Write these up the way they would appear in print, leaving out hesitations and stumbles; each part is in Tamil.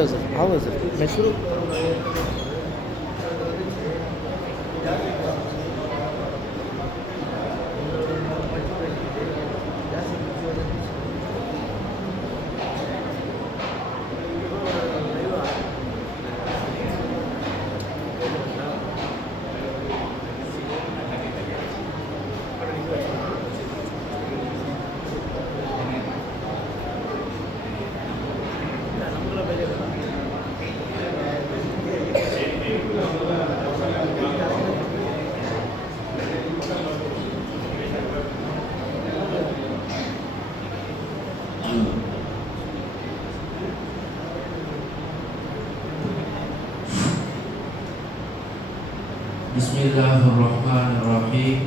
حاضر مشروع. بسم الله الرحمن الرحيم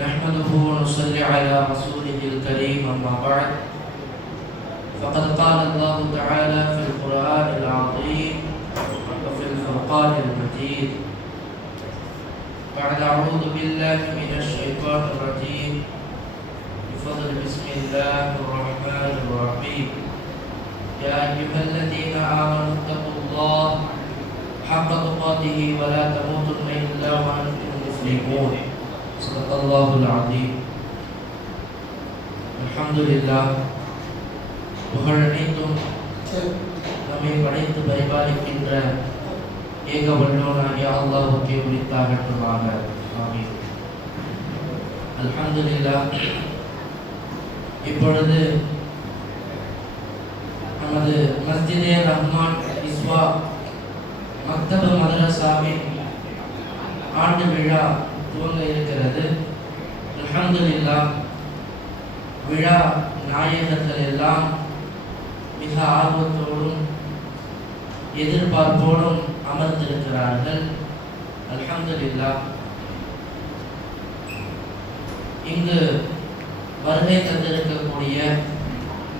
نحمده ونصلي على رسوله الكريم أما بعد فقد قال الله تعالى في القرآن العظيم وفي الفرقان المجيد بعد أعوذ بالله من الشيطان الرجيم بفضل بسم الله الرحمن الرحيم يا أيها الذين آمنوا اتقوا الله حق تقاته ولا تموتن إلا وأنتم مسلمون صدق الله العظيم الحمد لله புகழனைத்தும் நம்மை படைத்து பரிபாலிக்கின்ற ஏக வல்லோனாகிய அல்லாஹ்வுக்கே உரித்தாகட்டுமாக. ஆமீன். அல்ஹம்துலில்லாஹ். இப்பொழுது நமது மஸ்ஜிதே ரஹ்மான் இஸ்வா மக்தப மதரசாவின் ஆண்டு விழா துவங்க இருக்கிறது. அல்ஹம்துலில்லாஹ். விழா நாயகர்கள் எல்லாம் மிக ஆர்வத்தோடும் எதிர்பார்ப்போடும் அமர்ந்திருக்கிறார்கள். அல்ஹம்துலில்லாஹ். இங்கு வருகை தந்திருக்கக்கூடிய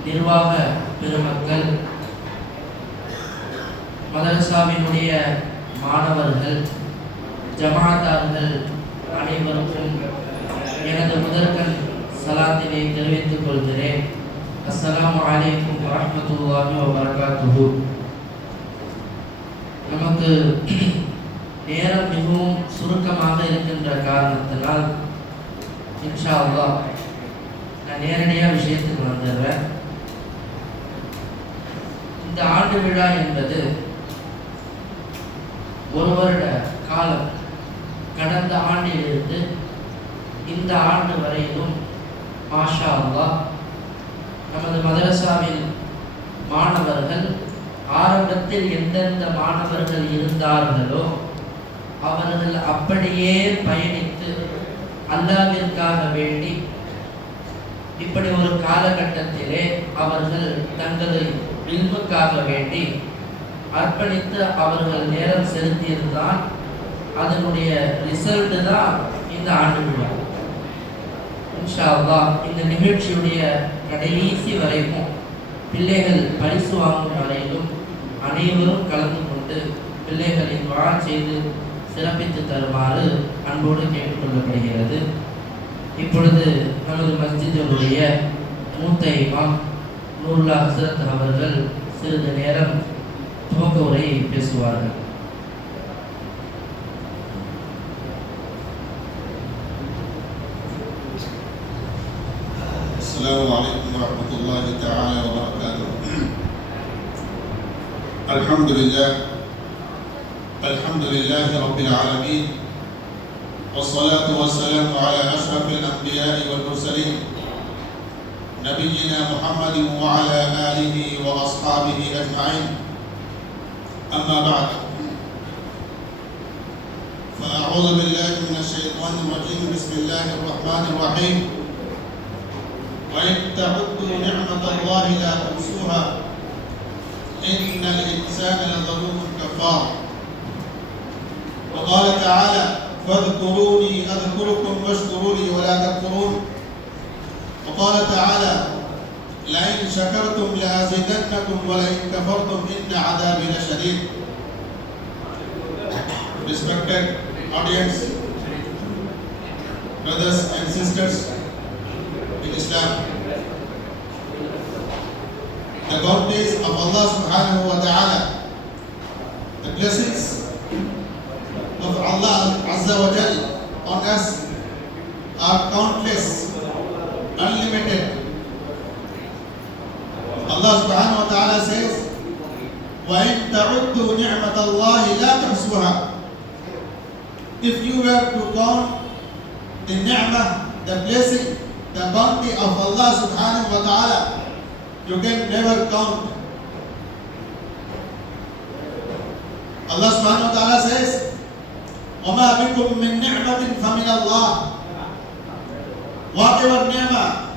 நிர்வாக பெருமக்கள், மதரசாவினுடைய மாணவர்கள், ஜமாத்தார்கள் அனைவருக்கும் எனது முதற்கண் சலாத்தினை தெரிவித்துக் கொள்கிறேன். அஸ்ஸலாமு அலைக்கும் வரஹ்மத்துல்லாஹி வபரகாத்துஹு. நமக்கு நேரம் மிகவும் சுருக்கமாக இருக்கின்ற காரணத்தினால் இன்ஷா அல்லாஹ் நான் நேரடியாக விஷயத்துக்கு வந்துடுறேன். இந்த ஆண்டு விழா என்பது ஒரு வருட காலம், கடந்த ஆண்டிலிருந்து இந்த ஆண்டு வரையிலும் மாஷா அல்லாஹ் நமது மதரசாவில் மாணவர்கள் ஆரம்பத்தில் எந்தெந்த மாணவர்கள் இருந்தார்களோ அவர்கள் அப்படியே பயணித்து அல்லாஹ்விற்காக வேண்டி இப்படி ஒரு காலகட்டத்திலே அவர்கள் தங்களது இல்முக்காக வேண்டி அர்ப்பணித்து அவர்கள் நேரம் செலுத்தியதுதான் அதனுடைய ரிசல்ட் தான் இந்த ஆண்டு விழா. இன்ஷா அல்லாஹ் இந்த நிகழ்ச்சியுடைய கடைசி வரைக்கும் பிள்ளைகள் பரிசு வாங்கும் வரையிலும் அனைவரும் கலந்து கொண்டு பிள்ளைகளின் துஆ செய்து சிறப்பித்து தருமாறு அன்போடு கேட்டுக்கொள்ளப்படுகிறது. இப்பொழுது நமது மஸ்ஜிதுடைய மூத்த இமாம் நூருல்லா ஹஸரத் அவர்கள் சிறிது நேரம் துவக்க உரை பேசுவார்கள். السلام عليكم ورحمة الله تعالى وبركاته. الحمد لله رب العالمين، والصلاة والسلام على أشرف الأنبياء والمرسلين نبينا محمد وعلى آله وأصحابه أجمعين. أما بعد، فأعوذ بالله من الشيطان الرجيم. بسم الله الرحمن الرحيم. وإن تعدوا نعمة الله لا تحصوها إن الإنسان لظلوم كفار. وقال تعالى: فاذكروني أذكركم واشكروا لي ولا تكفرون. وقال تعالى: لئن شكرتم لأزيدنكم ولئن كفرتم إن عذابي لشديد. Respected audience, brothers and sisters in Islam, the the bounties of Allah subhanahu wa ta'ala, the blessings of Allah Azza wa Jal on us are countless, unlimited. Allah subhanahu wa ta'ala says, وَإِن تَعُدُّوا نِعْمَةَ اللَّهِ لَا تُحْصُوهَا. If you were to count the ni'mah, the blessing, the bounty of Allah subhanahu wa ta'ala, you can never count. Allah subhanahu wa ta'ala says, وَمَا بِكُم مِّن نِعْمَةٍ فَمِنَ اللَّهِ. Whatever ni'mah,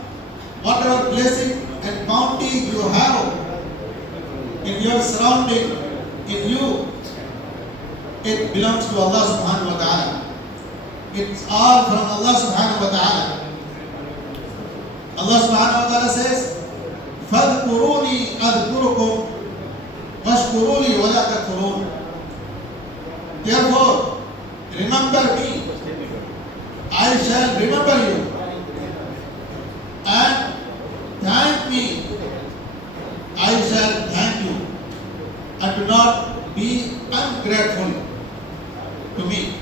whatever blessing and bounty you have in your surrounding, in you, it belongs to Allah subhanahu wa ta'ala. It's all from Allah subhanahu wa ta'ala. Allah subhanahu wa ta'ala says, فَاذْكُرُونِي أَذْكُرُكُمْ وَاشْكُرُوا لِي وَلَا تَكْفُرُونَ. Therefore, remember me, I shall remember you, and thank me, I shall thank you, and do not be ungrateful to me.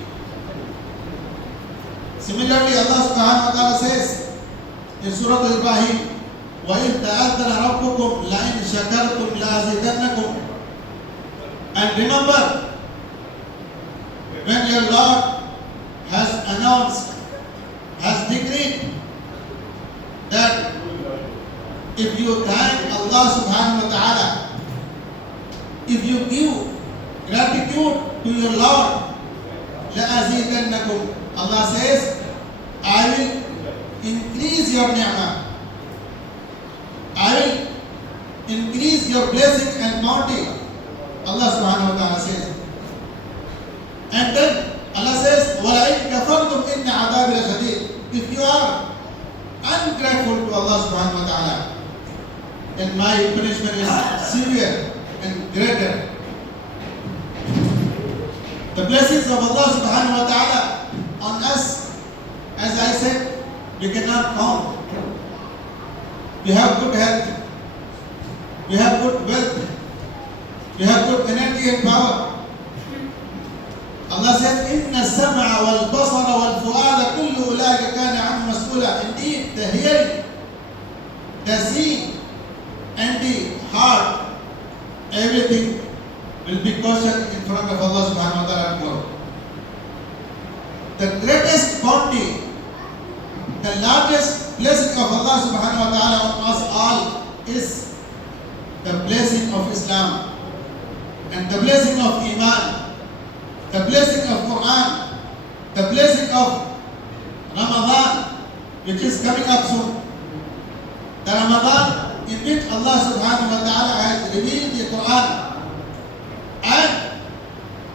Similarly, Allah subhanahu wa ta'ala says in Surah Ibrahim, وَإِذْ تَأَذَّنَ رَبُّكُمْ لَئِنْ شَكَرْتُمْ لَأَزِيدَنَّكُمْ. And remember, when your Lord has announced, has decreed that if you thank Allah subhanahu wa ta'ala, if you give gratitude to your Lord, لَأَزِيدَنَّكُمْ. Allah says, I will increase your ni'mah. I will increase your blessing and bounty. Allah subhanahu wa ta'ala says. And then Allah says, وَلَئِن كَفَرْتُمْ إِنَّ عَذَابِي لَشَدِيدٌ. If you are ungrateful to Allah subhanahu wa ta'ala, then my punishment is severe and greater. The blessings of Allah subhanahu wa ta'ala on us, as I said, we cannot count. We have good health, we have good wealth, we have good energy and power. Allah says, إِنَّ السَّمْعَ وَالْبَصَرَ وَالْفُؤَادَ كُلُّ أُولَٰئِكَ كَانَ عَنْهُ مَسْئُولًا. Indeed, the hearing, the seeing, and the heart, everything will be questioned in front of Allah subhanahu wa ta'ala tomorrow. The greatest bounty, the largest blessing of Allah subhanahu wa ta'ala on us all is the blessing of Islam and the blessing of Iman, the blessing of Quran, the blessing of Ramadan, which is coming up soon. The Ramadan in which Allah subhanahu wa ta'ala has revealed the Quran. And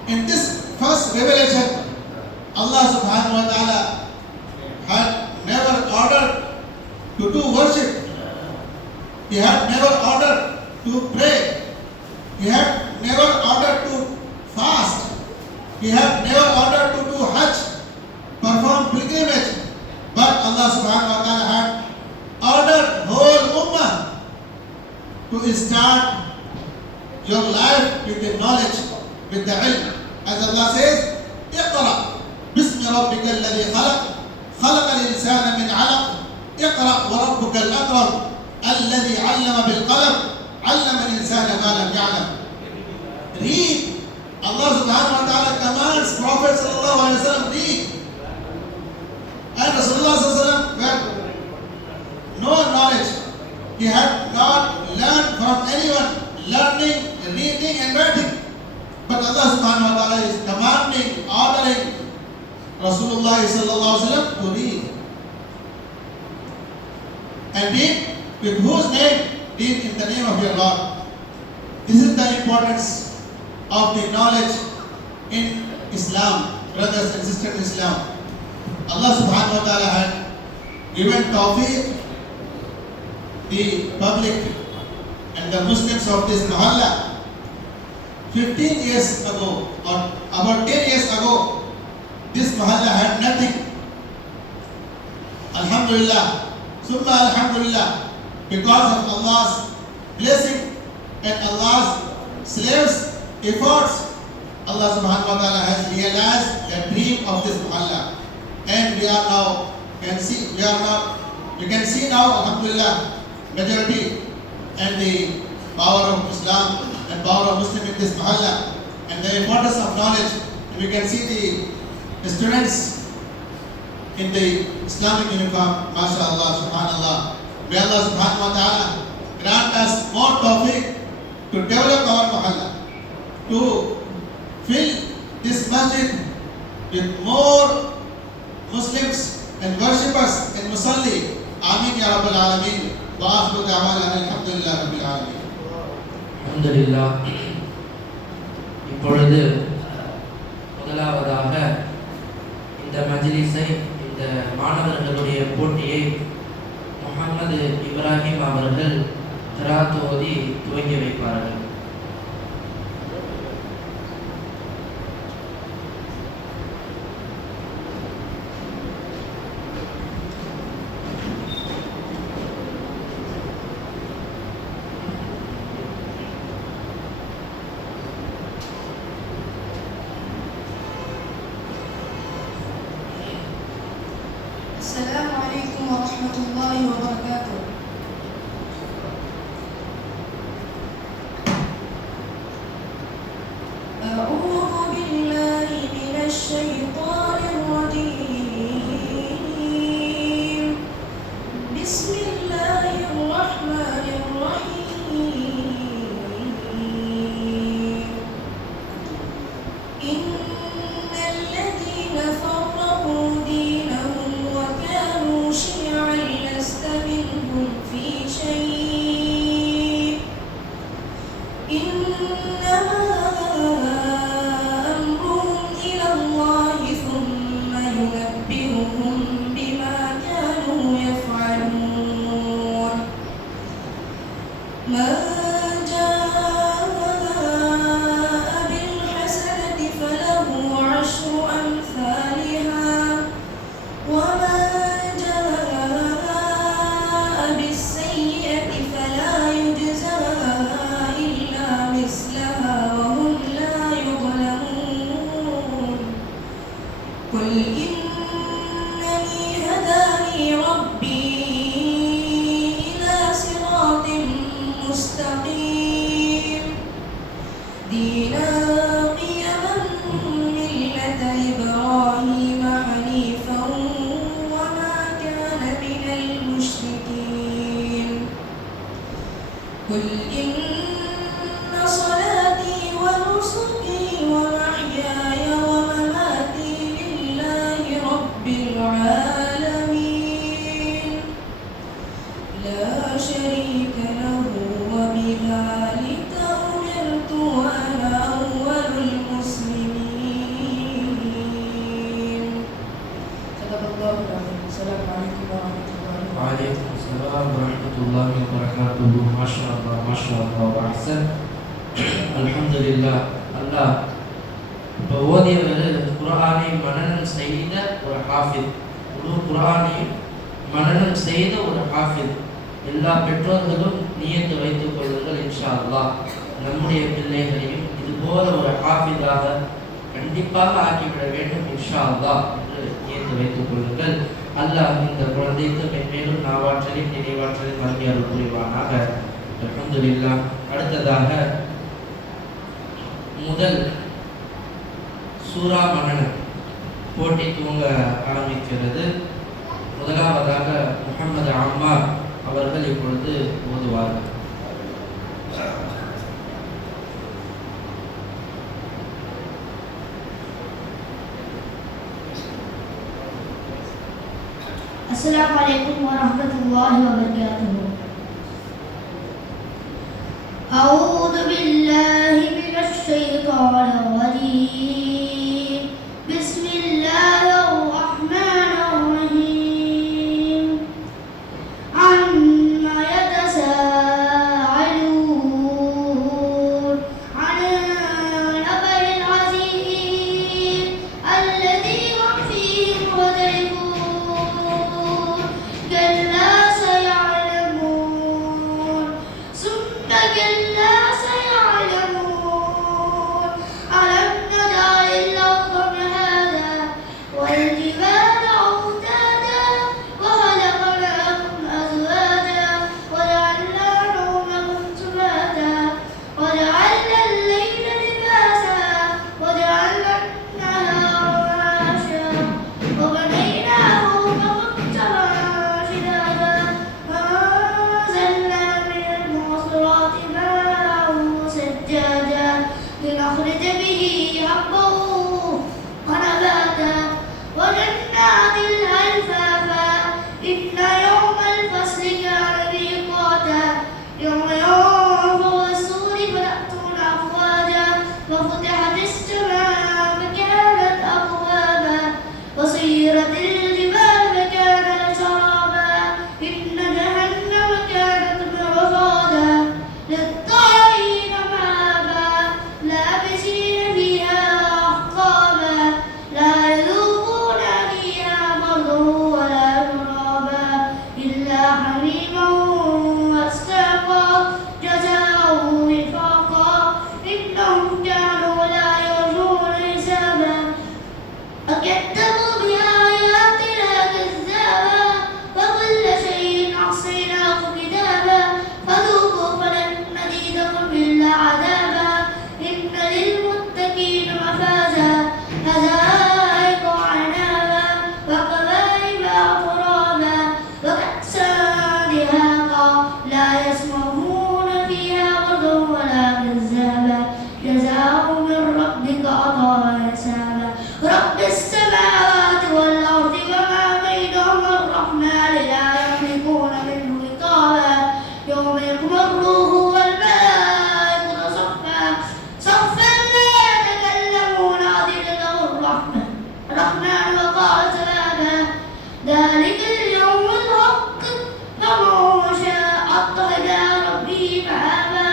in this first revelation, Allah subhanahu wa ta'ala had never ordered to do worship. He had never ordered to pray. He had never ordered to fast. He had never ordered to do Hajj, perform pilgrimage. But Allah subhanahu wa ta'ala had ordered whole ummah to start your life with the knowledge, with the ilm. As Allah says, اقرأ باسم ربك الذي خلق خلق الإنسان من علق اقرأ وربك الأكرم الذي علم بالقلم علم الإنسان ما لم يعلم. Read. Allah subhanahu wa ta'ala commands Prophet sallallahu alaihi wasallam, read. And Rasulullah sallallahu alaihi wasallam had no knowledge. He had not learned from anyone, learning, reading and writing. But Allah subhanahu wa ta'ala is commanding, ordering Rasulullah sallallahu alaihi wasallam to read. And read with whose name? Read in the name of your Lord. This is the importance of the knowledge in Islam, brothers and sisters in Islam. Allah subhanahu wa ta'ala had given tawfiq the public and the Muslims of this Mahalla 15 years ago or about 10 years ago. This Mahalla had nothing. Alhamdulillah, Summa Alhamdulillah, because of Allah's blessing and Allah's slaves' efforts, Allah subhanahu wa ta'ala has realized the dream of this muhalla. And we are now, you can see now, alhamdulillah, majority and the power of Islam and power of Muslim in this muhalla and the importance of knowledge. And we can see the students in the Islamic uniform, mashallah, subhanallah. May Allah subhanahu wa ta'ala grant us more tawfiq to develop our muhalla, to fill this masjid with more Muslims and worshippers and musalli. Amin ya Rabbal Alameen. Wa akhiru da'wana alhamdulillah Rabbil Alameen. அல்ஹம்துலில்லாஹ். இப்பொழுது முதலாவதாக இந்த மஜ்லிஸை, இந்த மாணவர்களுடைய போட்டியை முஹம்மது இப்ராஹிம் அவர்கள் கிராத் ஓதி துவங்கி வைப்பார்கள். السلام عليكم ورحمة الله وبركاته. أعوذ بالله من الشيطان الرجيم. بسم الله الرحمن الرحيم. إن الذين فرقوا دينهم وكانوا شيعا لست منهم في شيء إنما أمرهم إلى الله ثم ينبئهم بما كانوا يفعلون. من جاء بالحسنة فله عشر أمثالها ومن جاء بالسيئة فلا يجزى إلا مثلها وهم لا يظلمون. قل إنني هداني ربي إلى صراط مستقيم دينا قيما ملة إبراهيم حنيفا وما كان من المشركين. قل إن صلاتي ونسكي ومحياي ومماتي لله رب العالمين لا شريك له وبذلك أمرت وأنا أول المسلمين. صدق الله العظيم. السلام عليكم ورحمة الله وبركاته. وعليكم السلام ورحمة الله وبركاته. ما شاء الله ما شاء الله وأحسن. அல்ஹம்துலில்லாஹ். அல்லாஹ் இப்போ ஓதியவர் குர்ஆனை மனனம் செய்த ஒரு ஹாஃபித், முழு குர்ஆனையும் மனனம் செய்த ஒரு ஹாஃபித். எல்லா பெற்றோர்களும் நியத்து வைத்துக் கொள்ளுங்கள், இன்ஷா அல்லாஹ் நம்முடைய பிள்ளைகளையும் இதுபோல ஒரு ஹாஃபிதாக கண்டிப்பாக ஆக்கிவிட வேண்டும் இன்ஷா அல்லாஹ் என்று நியத்து வைத்துக் கொள்ளுங்கள். அல்லாஹ் இந்த குழந்தைக்கு மென்மேலும் நாவாற்றலின் நினைவாற்றலின் வழங்கி அருள் புரிவானாக. அல்ஹம்துலில்லாஹ். அடுத்ததாக முதல் சூரா மனனம் போட்டி துவங்க ஆரம்பிக்கிறது. முதலாவதாக முஹம்மது அம்மார் அவர்கள் இப்பொழுது ஓதுவார்கள். السلام عليكم ورحمة الله وبركاته. أعوذ بالله من الشيطان الرجيم. بسم الله الرحمن الرحيم. عما يتساءلون عن النبأ العظيم الذي هم فيه مختلفون. كلا سيعلمون ثم كلا فأخرج به حبه ونباتا وجنات ألفافا إن يوم الفصل كان ميقاتا يوم ينفخ في الصور فتأتون أفواجا وفتحت السماء فكانت أبوابا وسيرت الجبال فكانت سرابا إن جهنم كانت مرصادا للطاغين مآبا لابسين فيها أحقابا لا يذوقون فيها بردا ولا شرابا إلا حميما وسقاقا جزاء وفاقا إنهم كانوا لا يرجون حسابا وكذبوا بآياتنا كذابا وكل شيء أحصيناه كتابا فذوقوا فلن نزيدكم إلا عذابا إن للمتقين مفازا حدائق وعنابا وكواعب أترابا وكأسا دهاقا لا يسمعون فيها غدا ولا كذابا جزاء من ربك عطاء حسابا رب السماوات والأرض وما بينهما الرحمن لا يملكون منه خطابا يوم يقوم الروح والملائكة صفا صفا لا يتكلمون إلا له الرحمن وقال سلاما ذلك اليوم الحق فمن شاء اتخذ إلى ربه مآبا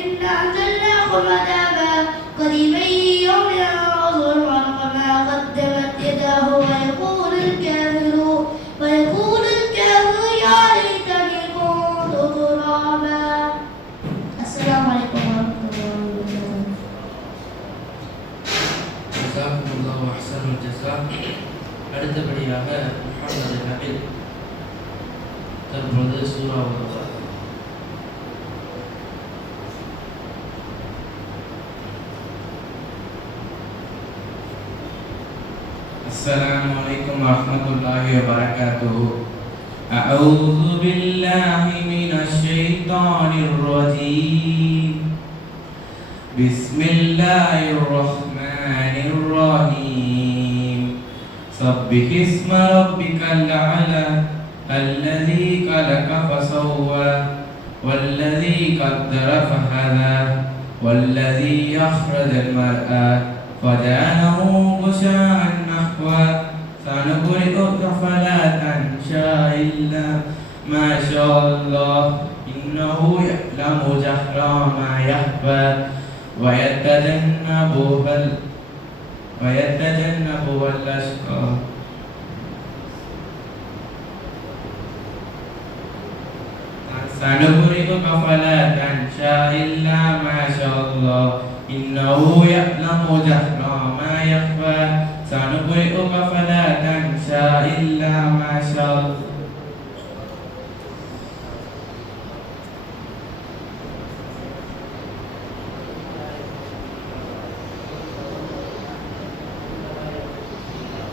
إنا أنزلناه عذابا قريبا يوم ينظر وما قدمت يداه ويقول الكافر يا ليتني كنت ترابا. السلام عليكم ورحمة الله وبركاته. ஜஸாக்குமுல்லாஹு அஹ்ஸனுல் ஜஸா. அடுத்தபடியாக முஹம்மது நபில் தற்போது சூரா ஓதுவார். Assalamualaikum warahmatullahi wabarakatuh. A'udzu billahi minasyaitonir rajim. Bismillahirrahmanirrahim. Sabbih isma rabbikal a'la alladzi khalaqa fasawwa walladzi qaddara fahada walladzi akhrajal mar'a فجعله غثاء نحوا سنقرئك فلا تنسى إلا ما شاء الله إنه يعلم جهر ما يخفى ويتجنبها الأشقى سنقرئك فلا تنسى إلا ما شاء الله إنه يعلم جهر ما يخفى سنقرئك فلا تنسى إلا ما شاء الله.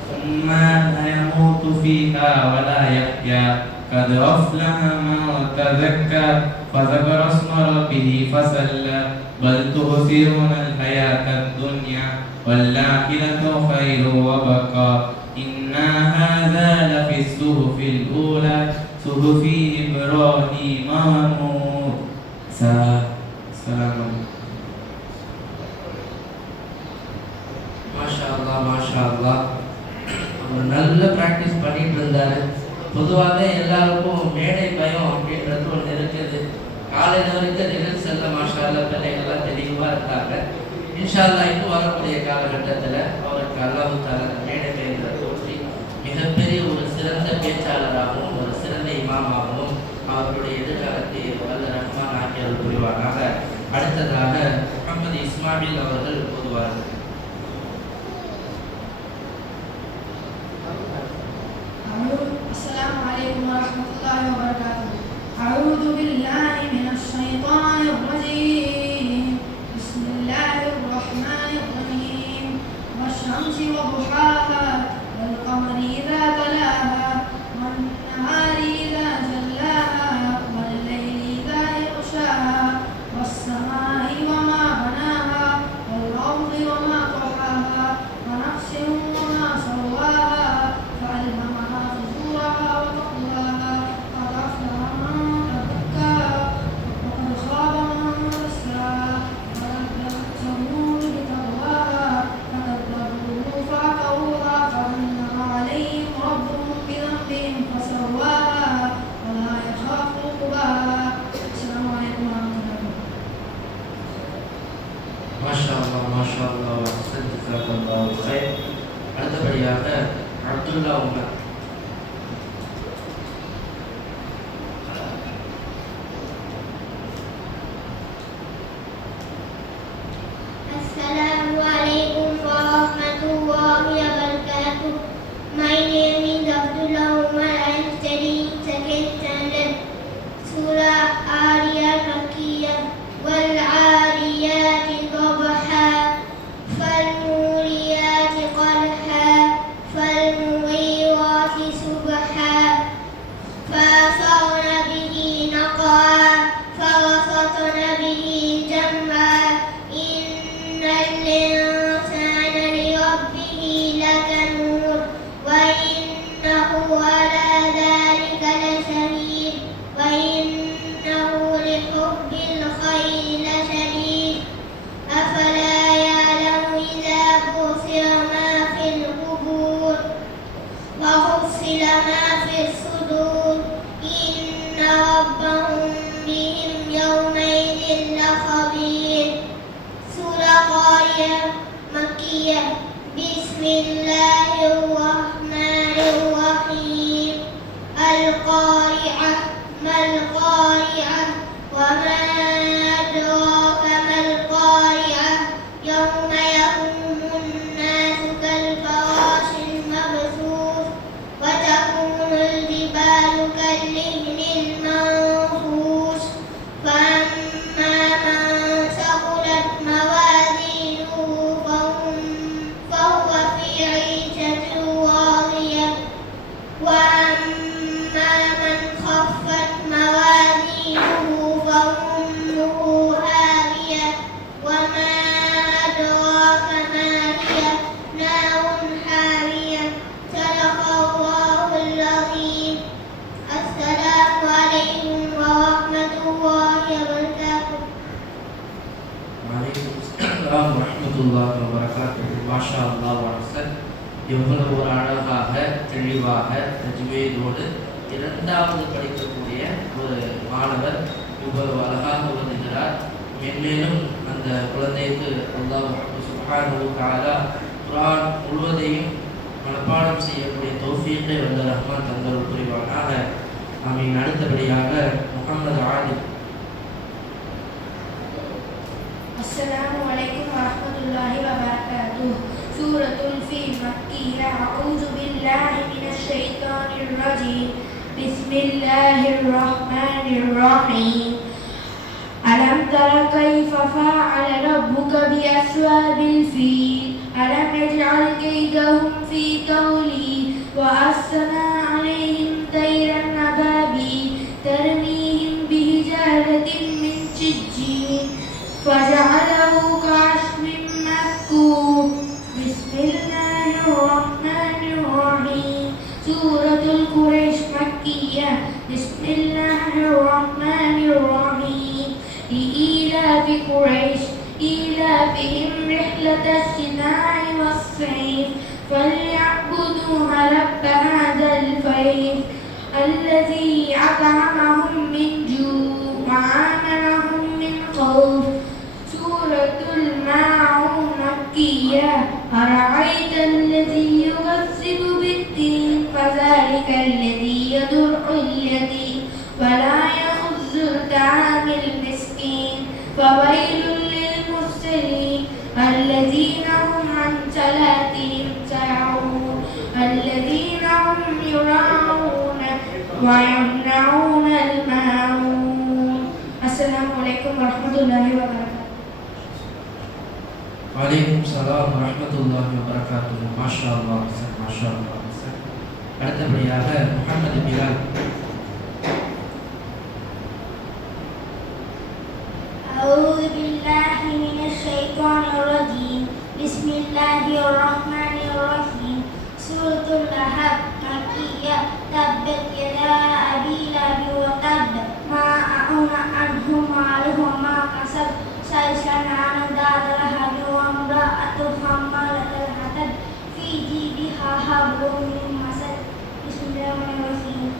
ثم لا يموت فيها ولا يحيا قد أفلح من تزكى فذكر اسم ربه فصلى بل تؤثرون الحياة الدنيا والآخرة خير وبقى إن هذا لفي الصحف الأولى صحف إبراهيم وموسى. السلام عليكم. மாஷா அல்லாஹ் மாஷா அல்லாஹ். அவர் நல்ல ப்ராக்டிஸ் பண்ணிட்டு இருந்தாரு. பொதுவாக எல்லாருக்கும் மேடை பயம் அப்படின்றது ஒன்று இருக்குது. காலையில் வரைக்கும் ரிஹர்சல்ல மாஷா அல்லாஹ் பிள்ளைகள்லாம் தெளிவாக இருக்காங்க. இன்ஷா அல்லாஹ் இன்னும் வரக்கூடிய காலகட்டத்தில் அவருக்கு அல்லாஹ் தஆலா மேடை பயில தோற்றி மிகப்பெரிய ஒரு சிறந்த பேச்சாளராகவும் ஒரு சிறந்த இமாமாகவும் அவருடைய எதிர்காலத்தை வல்ல ரஹ்மான் ஆக்கியவர் புரிவாராக. அடுத்ததாக முகமது இஸ்மாயில் அவர்கள் பொதுவார்கள். السلام عليكم ورحمة الله وبركاته. أعوذ بالله من الشيطان الرجيم. بسم الله الرحمن الرحيم. والشمس وضحاها والقمر إذا تلاها والنهار إذا جلاها والليل إذا يغشاها والسماء وما بناها والأرض மாஷா அல்லாஹ் மாஷா அல்லாஹ் வஹ்சன் ஜஸாக்கல்லாஹு கைர். அடுத்தபடியாக Abdullah Umar. Assalamualaikum warahmatullahi wabarakatuh. My name is Abdullah Umar. I am studying second standard. Surah Ariyat Makkiyah. Wal Ariyati Dabha. Fal Muriyati Qadha. Fal Mughirati Subha. فأثرن به نقعا فوسطن به جمعا إن الإنسان لربه لكنود وإنه على ذلك لشهيد وإنه لحب الخير لشديد أفلا يعلم إذا بؤثر ما في القبور وحصل ما في الصدور إن ربهم بهم يومئذ لخبير. سورة قارية مكية. بسم الله الرحمن الرحيم. القارعة ما القارعة وما أدراك ما القارعة يوم يقوم الناس كالفراش المبثوث وتكون الجبال كالعهن المنفوش فأما من ثقلت موازينه فهو في عيشة راضية وأما من خفت موازينه فأمه هاوية وما أدراك ما هي نار حامية. صدق الله العظيم. السلام عليكم ورحمة الله وبركاته. வலைக்கும் அஸ்ஸலாம் வரஹ்மத்துல்லாஹி வபரகாத்துஹு. மாஷா அல்லாஹ் வஹ்சன். எவ்வளவு ஒரு அழகாக தெளிவாக தஜ்வீதோடு இரண்டாவது படிக்கக்கூடிய ஒரு மாணவர் இவ்வளவு அழகாக ஓதுகிறார். மென்மேலும் அந்த குழந்தைக்கு அல்லாஹ் சுப்ஹானஹு வ தஆலா குர்ஆன் முழுவதையும் மனப்பாடம் செய்யக்கூடிய தௌஃபீக்கை வல்ல ரஹ்மான் தந்தருள் புரிவானாக. ஆமீன். அடுத்தபடியாக முஹம்மது ஆலிம். Assalamualaikum warahmatullahi wabarakatuh. Suratul Fil Makkiyah. A'udzu billahi minasy syaithanir rajim. Bismillahirrahmanirrahim. Alam tara kaifa fa'ala rabbuka bi ashabil fil. Alam yaj'al kaydahum fi tawlil wa arsala 'alaihim tayran ababil tarmihim bihijaratin min sijjin فجعله كعصف مأكول. بسم الله الرحمن الرحيم. سورة القريش مكية. بسم الله الرحمن الرحيم. لإيلاف قريش إيلافهم رحلة الشتاء والصيف فليعبدوا رب هذا البيت الذي أطعمهم من جوع وآمنهم من خوف. سورة الماعون مكية. أرأيت الذي يكذب بالدين فذلك الذي يدع اليتيم ولا يحض طعام المسكين فويل للمصلين الذين هم عن صلاتهم ساهون الذين هم يراءون ويمنعون الماعون. Assalamualaikum warahmatullahi wabarakatuh. வலைக்கும் ஸலாம் வரஹ்மத்துல்லாஹி வபரகாத்துஹு. மாஷா அல்லாஹ் வஹ்சன் மாஷா அல்லாஹ் வஹ்சன். அடுத்தபடியாக முஹம்மது பிலால். أعوذ بالله من الشيطان الرجيم. بسم الله الرحمن الرحيم. سورة اللهب مكية. تبت يدا أبي لهب وتب ما أغنى عنه ماله وما كسب سيصلى نارا لهب وامرأته حمالة الحطب في جيدها حبل من مسد. بسم الله الرحمن الرحيم.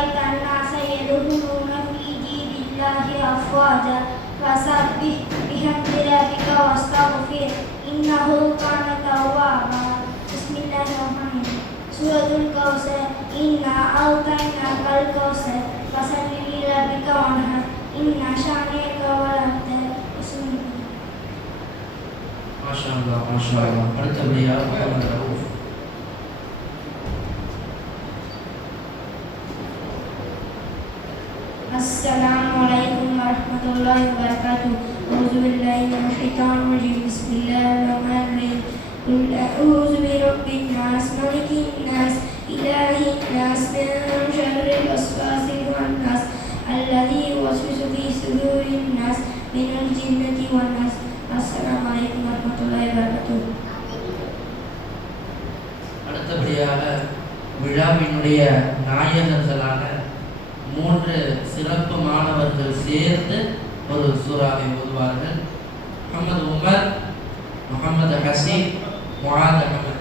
رأيت الناس يدخلون في دين الله أفواجا فسبح بحمد ربك واستغفر إنه كان توابا. بسم الله الرحمن الرحيم. سورة الكوثر إنا أعطيناك الكوثر فصل لربك وانحر إن شانئك هو الأبتر. மாஷா அல்லாஹ் மாஷா அல்லாஹ். அடுத்தபடியாக முகமது ரவுஃப். السلام عليكم ورحمة الله وبركاته. أعوذ بالله من الشيطان الرجيم. بسم الله الرحمن الرحيم. قل أعوذ برب الناس ملك الناس إله الناس من شر الوسواس الخناس الذي يوسوس في صدور الناس من الجنة والناس. السلام عليكم ورحمة الله وبركاته. அடுத்தபடியாக விழாவினுடைய நாயகர்களான 3 சிறப்பு மாணவர்கள் சேர்ந்து ஒரு சூறாவை ஓதுவார்கள். முகமது உமர், முகமது ஹசீப், முஆத் அஹமத்.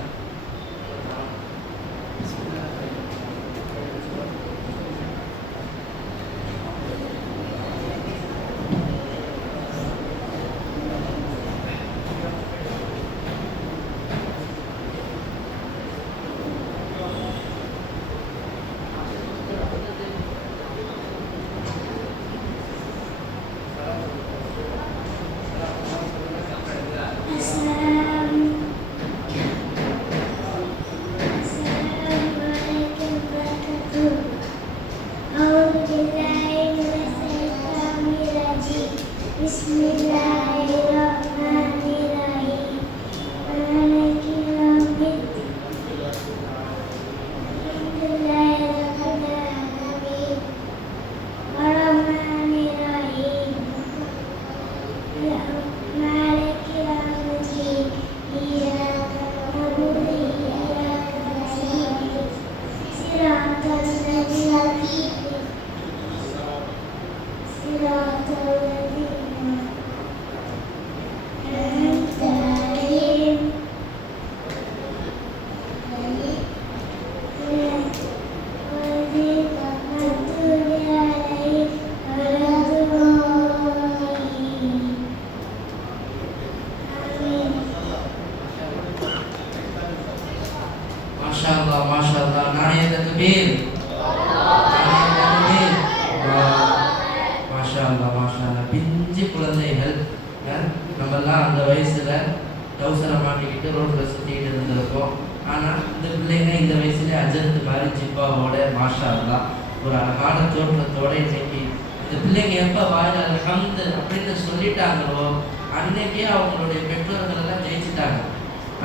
மாஷாஅல்லாஹ் மாஷாஅல்லாஹ். நானே தக்பீர். மாஷாஅல்லாஹ் மாஷாஅல்லாஹ். பிஞ்சு குழந்தைகள் நம்மெல்லாம் அந்த வயசுல டவுசரை மாட்டிக்கிட்டு ரோட்ல சுத்திட்டு இருந்திருப்போம். ஆனா இந்த பிள்ளைங்க இந்த வயசுல அஜரத்து மாதிரி ஜிப்பாவோட மாஷாஅல்லாஹ் ஒரு அழகான தோற்றத்தோட இன்னைக்கு இந்த பிள்ளைங்க எப்ப வாயில அல்ஹம்து அப்படின்னு சொல்லிட்டாங்களோ அன்னைக்கே அவங்களுடைய பெற்றோர்கள் எல்லாம் ஜெயிச்சுட்டாங்க.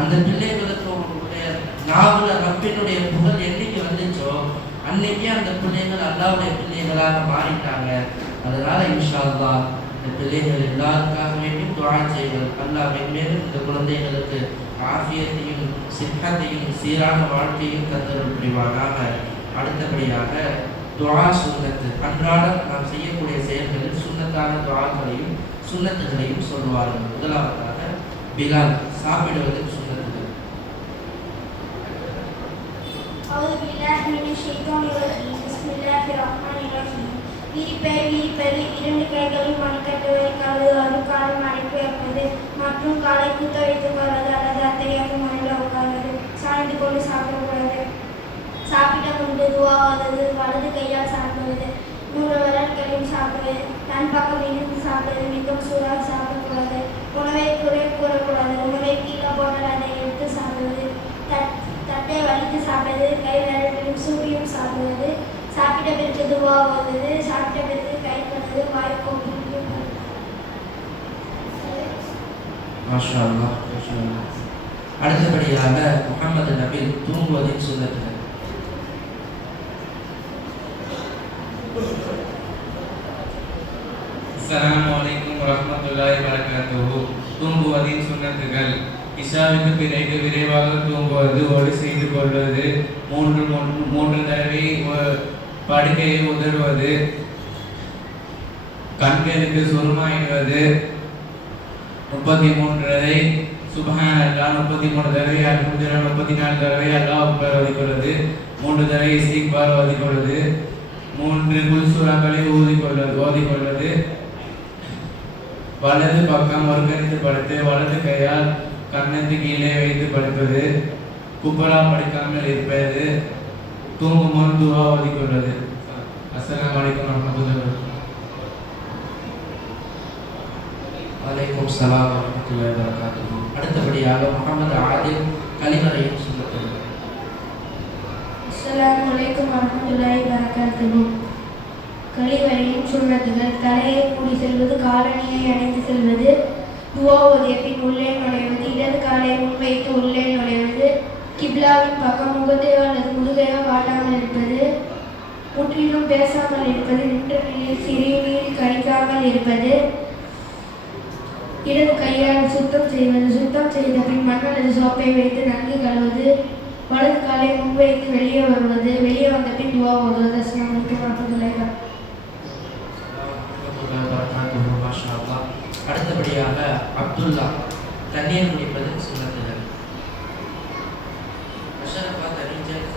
அந்த பிள்ளைகளுக்கு உங்களுடைய நாவல ரப்பினுடைய புகழ் என்னைக்கு வந்துச்சோ அன்னைக்கே அந்த பிள்ளைகள் அல்லாவுடைய பிள்ளைகளாக மாறிட்டாங்க. அதனால இன்ஷா அல்லாஹ் இந்த பிள்ளைகள் எல்லாருக்காக வேண்டியும் துஆ செய்வது. அல்லாஹ் மேலும் இந்த குழந்தைகளுக்கு ஆஃபியத்தையும் சிஹத்தையும் சீரான வாழ்க்கையும் தந்தருள் புரிவானாக. அடுத்தபடியாக துஆ சுன்னத்து, அன்றாடம் நாம் செய்யக்கூடிய செயல்களில் சுன்னத்தான துஆக்களையும் சுன்னத்துகளையும் சொல்வார்கள். முதலாவதாக பிலால் சாப்பிடுவதில் சுன்னத்துகள். أعوذ بالله من الشيطان الرجيم. بسم الله الرحمن الرحيم. விரிப்பது 2 கைகளில் மணிக்கட்டுவதை கழுவுவது, காலம் அடைப்பு வைப்பது மற்றும் காலை குத்த வைத்துக் கொள்வது அல்லது அத்தகைய முறையில் உட்கார்வது. சாய்ந்து கொண்டு சாப்பிடக்கூடாது. சாப்பிட்ட முன்பு துவாவது, வலது கையால் சாப்பிடுவது, 3 விரல்களையும் சாப்பிடுவது, தன் பக்கம் இருந்து சாப்பிடுவது, மிகவும் சூடாக சாப்பிடக்கூடாது. உணவை குறை கூறக்கூடாது. உணவை கீழே போட்டால் அதை எடுத்து சாப்பிடுவது, தட்டை வலித்து சாப்பிடுவது, கை விரல்களையும் சூப்பியும் சாப்பிடுவது, சாப்பிட்ட பிறகு துவாவது, சாப்பிட்ட பிறகு கை கழுவுவது, வாய் கோப்பி. மாஷா அல்லாஹ் மாஷா அல்லாஹ். அடுத்தபடியாக முஹம்மது நபில் தூங்குவதின் சுன்னத்துகள். அஸ்ஸலாமு அலைக்கும் வரஹ்மத்துல்லாஹி வபரகாத்துஹு. தூங்குவதின் சுன்னத்துகள். இஷாவுக்கு பிறகு விரைவாக தூங்குவது, ஒளி செய்து கொள்வது, 3 தடவை படுக்கையை உதறுவது, கண்களுக்கு சுருமாயிடுவது, 33 சுப்ஹானல்லாஹ், 33 தடவை அல்ஹம்துலில்லாஹ், 34 தடவை அல்லாஹ் அக்பர் ஓதிக்கொள்வது, 3 தடவை இஸ்திக்பார் ஓதிக்கொள்வது, 3 குல் சூறாக்களை ஓதிக்கொள்வது, வலது பக்கம் ஒருங்கிணைத்து படுத்து வலது கையால் கண்ணத்து கீழே வைத்து படுப்பது, குப்பரா படிக்காமல் இருப்பது, தூங்கும் முன் துவா ஓதிக்கொள்வது. அஸ்ஸலாமு அலைக்கும் வரஹ்மத்துல்லாஹி வபரகாத்துஹு. வலைக்கும் ஸலாம் வரஹ்மத்துல்லாஹி வபரகாத்துஹு. அடுத்தபடியாக முகமது ஆதில் கலிமறையும் சுன்னத்துகள். அஸ்ஸலாமு அலைக்கும் வரஹ்மத்துல்லாஹி வபரகாத்துஹு. கழிவறையின் சுன்னத்துகள்: தலையை மூடி செல்வது, காலணியை அணிந்து செல்வது, துவா ஓதிய பின் உள்ளே நுழைவது, இடது காலை முன்வைத்து உள்ளே நுழைவது, கிப்லாவின் பக்கம் முகத்தையோ அல்லது முதுகையோ காட்டாமல் இருப்பது, முற்றிலும் பேசாமல் இருப்பது, நின்ற நிலையில் சிறுநீர் கழிக்காமல் இருப்பது, இடது கையால் சுத்தம் செய்வது, சுத்தம் செய்த பின் மண் அல்லது சோப்பை வைத்து நன்கு கழுவது, வலது காலை முன்வைத்து வெளியே வருவது, வெளியே வந்த பின் துவா ஓதுவது. அஸ்ஸலாமு அலைக்கும் வரஹ்மத்துல்லாஹி வபரகாத்துஹு. மாஷா அல்லாஹ். அடுத்தபடியாக அப்துல்லா தண்ணீர் குடிப்பது சுன்னத்துகள். அஷரஃபா தனிஜன்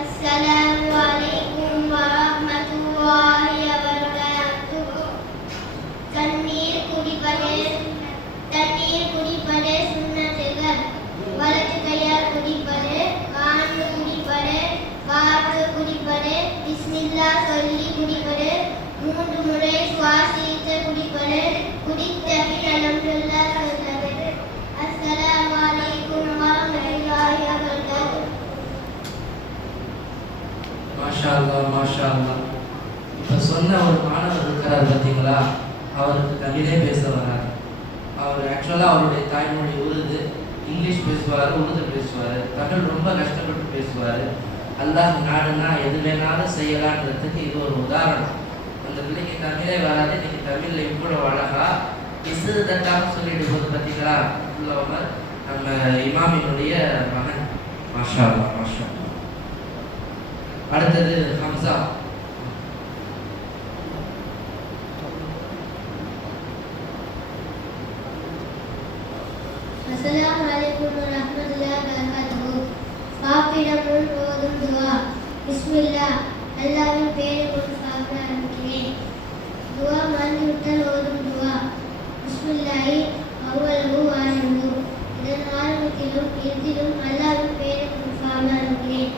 அஸ்ஸலாமு அலைக்கும் வரஹ்மத்துல்லாஹி வபரகாத்துஹு. தண்ணீர் குடிப்பது சுன்னத்துகள்: வலது கையால் குடிப்பது, ஆழ்ந்து குடிப்பது, பார்த்து குடிப்பது, பிஸ்மில்லாஹ் சொல்லி குடிப்பது, 3 முறை சுவாசித்து குடிப்பது, குடித்த பின் அல்ஹம்துலில்லாஹ் சொல்வது. அஸ்ஸலாமு அலைக்கும் வரஹ்மத்துல்லாஹி வபரகாத்துஹு. மாஷா அல்லாஹ், மாஷா அல்லாஹ். இப்போ சொன்ன ஒரு மாணவர் இருக்கிறார் பார்த்தீங்களா, அவருக்கு தமிழே பேச வராது. அவர் ஆக்சுவலாக அவருடைய தாய்மொழி உருது, இங்கிலீஷ் பேசுவார், உருது பேசுவார், தமிழ் ரொம்ப கஷ்டப்பட்டு பேசுவார். அல்லாஹ் நாடுனா எது வேணாலும் செய்யலான்றதுக்கு இது ஒரு உதாரணம். அந்த பிள்ளைக்கு தமிழே வராது, இன்னைக்கு தமிழில் இவ்வளோ அழகா இசு தட்டாமல் சொல்லிட்டு போது பார்த்தீங்களா உள்ளவங்க நம்ம இமாமினுடைய மகன். மாஷா அல்லாஹ், மாஷா அல்லாஹ். அடுத்தது ஹம்சா. அஸ்ஸலாமு அலைக்கும் வரஹ்மத்துல்லாஹி வபரகாத்துஹு. சாப்பிட முன் ஓதும் துவா: பிஸ்மில்லாஹ், அல்லாஹ்வின் பெயரை கொண்டு சாப்பிட ஆரம்பிக்கிறேன். துவா மறந்துவிட்டால் ஓதும் துவா: பிஸ்மில்லாஹி அவ்வளவு ஆரம்பு. இதன் ஆரம்பத்திலும் இறுதியிலும் அல்லாஹ்வின் பெயரை கொண்டு சாப்பிட ஆரம்பிக்கிறேன்.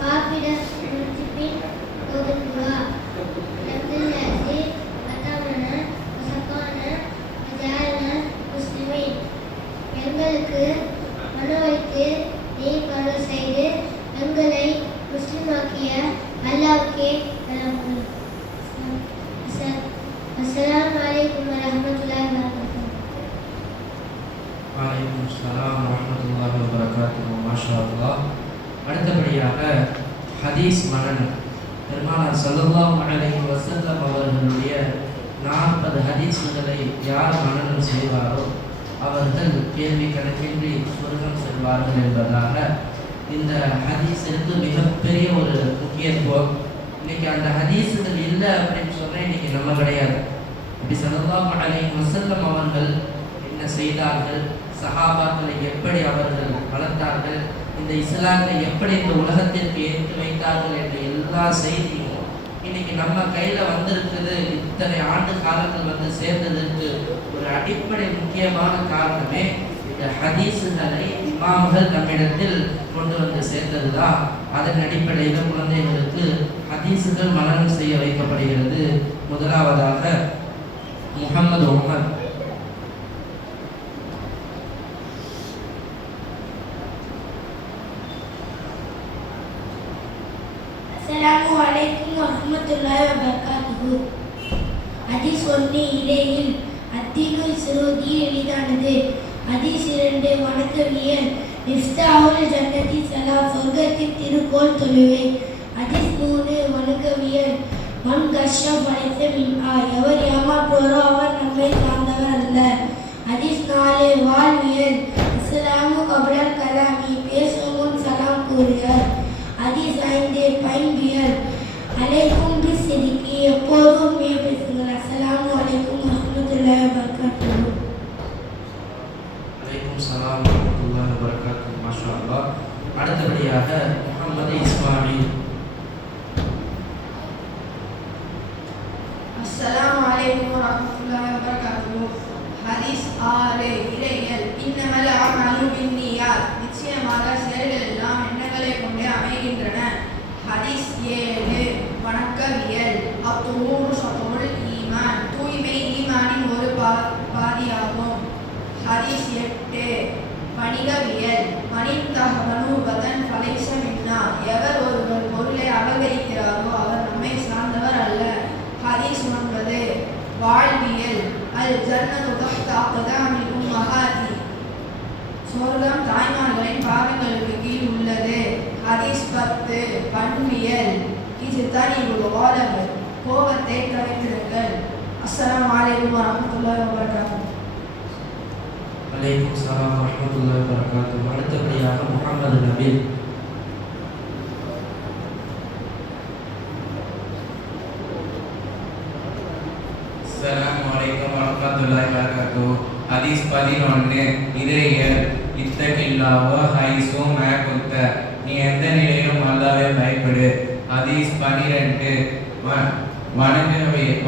சாப்பிட முடித்த பின் ஓதும் துவா: அல்ஹம்துலில்லாஹி அத்தாமன வஸகான வஜஅலன முஸ்லிமீன். எங்களுக்கு மனவைத்து நீ அருள் செய்து எங்களை முஸ்லிமாக்கிய அல்லாஹ்வுக்கே அஸ்ஸலாமு அலைக்கும் வரஹ்மத்துல்லாஹி வபரகாத்துஹு. வலைக்கும் ஸலாம் வரஹ்மத்துல்லாஹி வபரகாத்துஹு. மாஷா அல்லாஹ். அடுத்தபடியாக ஹதீஸ் மனனம். பெருமானார் ஸல்லல்லாஹு அலைஹி வஸல்லம் அவர்களுடைய 40 ஹதீஸ்களை யார் மனனம் செய்வாரோ அவர்கள் கேள்வி கணக்கின்றி சொர்க்கம் செல்வார்கள் என்பதாக இந்த ஹதீஸிற்கு மிகப்பெரிய ஒரு முக்கியத்துவம். இன்னைக்கு அந்த ஹதீஸுகள் இல்லை அப்படின்னு சொன்னால் இன்னைக்கு நம்ம கிடையாது. அப்படி ஸல்லல்லாஹு அலைஹி வஸல்லம் அவர்கள் என்ன செய்தார்கள், சஹாபாக்களை எப்படி அவர்கள் வளர்த்தார்கள், இந்த இஸ்லாத்தை எப்படி இந்த உலகத்திற்கு ஏற்றி வைத்தார்கள் என்ற எல்லா செய்தியும் இன்னைக்கு நம்ம கையில் வந்திருக்குது. இத்தனை ஆண்டு காலங்கள் வந்து சேர்ந்ததற்கு ஒரு அடிப்படை முக்கியமான காரணமே இந்த ஹதீஸுகளை இமாம்கள் நம்மிடத்தில் கொண்டு வந்து சேர்ந்தது தான். அதன் அடிப்படையில் குழந்தைகளுக்கு ஹதீஸுகள் மனனம் செய்ய வைக்கப்படுகிறது. முதலாவதாக முஹம்மது உமர். அஸ்ஸலாமு அலைக்கும் வரஹ்மத்துல்லாஹி வபரகாத்துஹு. ஹதீஸ் 1 இடையில் அத்தீனு இஸ்ரோதி எளிதானது. ஹதீஸ் 2 வணக்கவியல் மிஃப்தாஹுல் ஜன்னதி ஸலாம், சொர்க்கத்தின் திருக்கோள் தொழுகை. ஹதீஸ் 3 வணக்கவியல் மன் கஷ்ஷா படைத்த மின்ஹா, எவர் ஏமாற்றுவாரோ அவர் நம்மை சார்ந்தவர் அல்ல. ஹதீஸ் 4 வாழ்வியல் இஸ்லாமு கப்ரல் கலாமி, பேசும் முன் சலாம் கூறுக. ஹதீஸ் 5 பயன்பியல் அலைக்கும் பிஸ்ஸிதி, இன்னைக்கு எப்போதும் உண்மையை பேசுங்கள். அஸ்ஸலாமு அலைக்கும் வரஹ்மத்துல்லாஹி வபரகாத்துஹு. அலைக்கும் சலாம் வரஹ்மத்துல்லாஹி வபரகாத்துஹு. மாஷா அல்லாஹ். அடுத்தபடியாக முஹம்மது இஸ்மாயில். அஸ்ஸலாமு அலைக்கும் வரஹ்மத்துல்லாஹி வபரகாத்துஹு. ஹதீஸ் 6 இறையல் இன்னமல் அஅமாலு பின்னியாத். நிச்சயமாக செயல்கள் எல்லாம் எண்ணங்களை கொண்டே அமைகின்றன. ஹதீஸ் 7 வணக்கவியல் அத்துஹூரு ஷத்ருல் ஈமான். தூய்மை ஈமானின் ஒரு பாதியாகும். ஹதீஸ் 8 வணிகவியல் மனித்தஹவனு பதன் ஃபலைஸ மின்னா. எவர் ஒருவர் பொருளை அபகரிக்கிறாரோ அவர் நம்மை சார்ந்தவர் அல்ல. ஹதீஸ் 9 வாழ்வியல் அல் ஜன்னத்து தஹ்த அக்தாமில் உம்மஹாத்தி. சொர்க்கம் தாய்மார்களின் பாதங்களுக்கு கீழ் உள்ளது. ஹதீஸ் 10 பண்பியல் இஜ்தனிபுல் கலப். கோபத்தை தவிர்த்திருங்கள். அஸ்ஸலாமு அலைக்கும் வரஹ்மத்துல்லாஹி வபரகாத்துஹு. அலைக்கும் சலாம் வரஹ்மத்துல்லாஹி வபரகாத்துஹு. அடுத்தபடியாக முஹம்மது நபீல். அஸ்ஸலாமு அலைக்கும் வரஹ்மத்துல்லாஹி வபரகாத்துஹு. ஹதீஸ் 11 இறையல் இத்தகில்லாஹ ஹைஸு மா குன்த. நீ எந்த நிலையிலும் அல்லாஹ்வை பயப்படு. ஹதீஸ் 12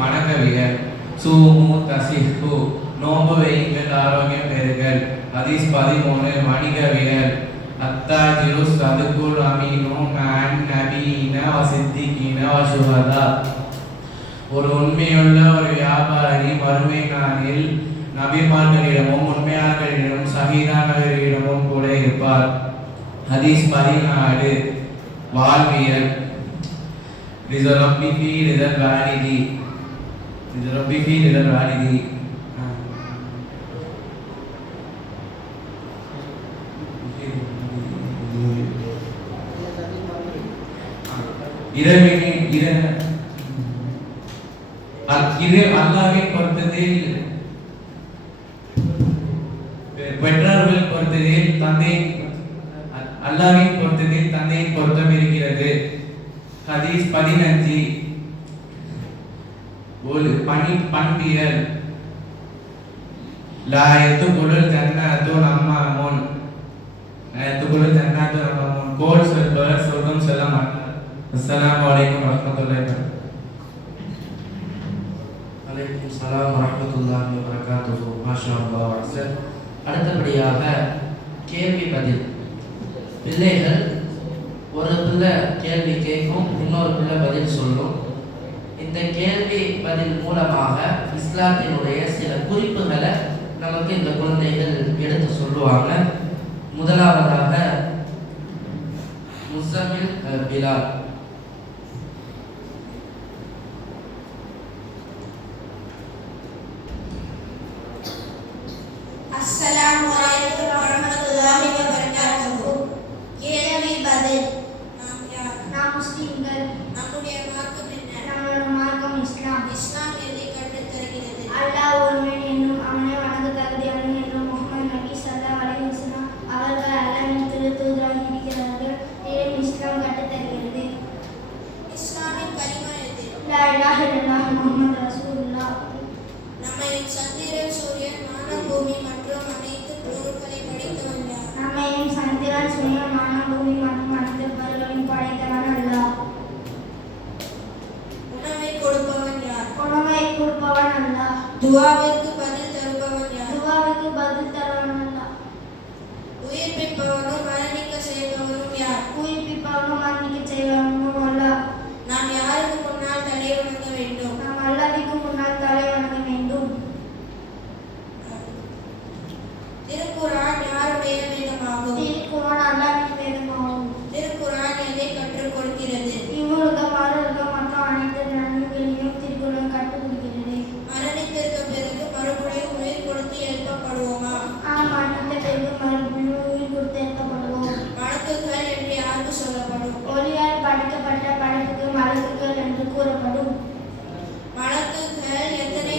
வணக்கவியல் சூமு தசிஹு. நோன்பு வையுங்கள், ஆரோக்கியம் பெறுங்கள். ஹதீஸ் 13 வணிகவியல் அத்தாஜிரு சதுகுல் அமீனு மஅன் நபியின வ சித்திகீன வ ஷுஹதா. ஒரு உண்மையுள்ள ஒரு வியாபாரி மறுமை நாளில் நபிமார்களிடமும் உண்மையாளர்களிடமும் சஹீதானவர்களிடமும் கூட இருப்பார். ஹதீஸ் 14 வாழ்வியல் ரிஸரப்பி ஃபீ ரிதல் வாலிதி. ரிஸரப்பி ஃபீ ரிதல் வாலிதி. அல்லாஹ்வை பொறுத்ததில் பெற்றோர்களை பொறுத்ததில் தந்தை அல்லாஹ்வை பொறுத்ததில் தந்தையை பொருத்தம் இருக்கிறது. ஹதீஸ் 15 பண்பியல் லா யதுகுலுல் ஜன்னத்து நம்மாமுன். யதுகுலுல் ஜன்னத்து நம்மாமுன். கோல் சொல்பவர் சொர்க்கம் செல்ல மாட்டார். அஸ்ஸலாமு அலைக்கும் வரஹ்மத்துல்லாஹி வபரகாத்துஹு. அலைக்கும் சலாம் வரஹ்மத்துல்லாஹி வபரகாத்துஹு. மாஷா அல்லாஹ் அஹ்சன். அடுத்தபடியாக கேள்வி பதில். பிள்ளைகள் ஒரு பிள்ளை கேள்வி கேட்கும், இன்னொரு பிள்ளை பதில் சொல்லும். இந்த கேள்வி பதில் மூலமாக இஸ்லாத்தினுடைய சில குறிப்புகளை நமக்கு இந்த குழந்தைகள் எடுத்து சொல்லுவாங்க. முதலாவதாக முஸம்மில் பிலால். அஸ்ஸலாமு அலைக்கும் வரஹ்மத்துல்லாஹி வபரகாத்துஹு. கேள்வி பதில். நாம் யார்? நாம் முஸ்லிம்கள். நம்முடைய மார்க்கம் என்ன? நம்முடைய மார்க்கம் இஸ்லாம். இஸ்லாம் எதை கற்றுத் தருகிறது? அல்லாஹ் ஒருவன் என்னும் அவனை வணங்க தகுதியானவன் என்னும் முஹம்மது நபி ஸல்லல்லாஹு அலைஹி வஸல்லம் அவர்கள் அல்லாஹ்வின் தூதராக இருக்கிறார்கள். மேலும் இஸ்லாம் கற்றுத் தருகிறது. இஸ்லாமின் கலிமா எது? லா இலாஹ இல்லல்லாஹ் முஹம்மது ரசூலுல்லாஹ். நம்மையும் சந்திரன் சூரியன் வானம் பூமி மற்றும் அனைத்து பொருட்களை படைத்தவன் யார்? நம்மையும் சந்திரன் சூரியன் வானம் பூமி மற்றும் அனைத்து பொருட்களையும் படைத்தவன் அல்லாஹ். உணவை கொடுப்பவன் யார்? உணவை கொடுப்பவன் அல்லாஹ். துஆவிற்கு பதில் தருபவன் யார்? துஆவிற்கு பதில் தருபவன் அல்லாஹ். உயிர்ப்பிப்பவனும் மரணிக்க செய்பவனும் யார்? உயிர்ப்பிப்பவனும் மரணிக்க செய்பவனும் அல்லாஹ். நாம் யாருக்கு முன்னால் தலை வணங்க வேண்டும்? நாம் அல்லாஹ்வுக்கு முன்னால் தலை வணங்க வேண்டும். திருக்குர்ஆன் யாருடைய வேதமாகும்? திருக்குர்ஆன் அல்லாஹ்வின் வேதமாகும். திருக்குர்ஆன் எதை கற்றுக் கொடுக்கிறது? இவ்வுலகம் மறுஉலகம் மற்றும் அனைத்து நன்மைகளையும் திருக்குர்ஆன் கற்றுக் கொடுக்கிறது. மரணித்திருக்க பிறகு மறுபடியும் உயிர் கொடுத்து எழுப்பப்படுவோமா? மரணித்த பிறகு மறுபடியும் உயிர் கொடுத்து எழுப்பப்படுவோம். மலக்குகள் என்று யாருக்கு சொல்லப்படும்? ஒளியால் படைக்கப்பட்ட படைப்புக்கு மலக்குகள் என்று கூறப்படும். மலக்குகள் எத்தனை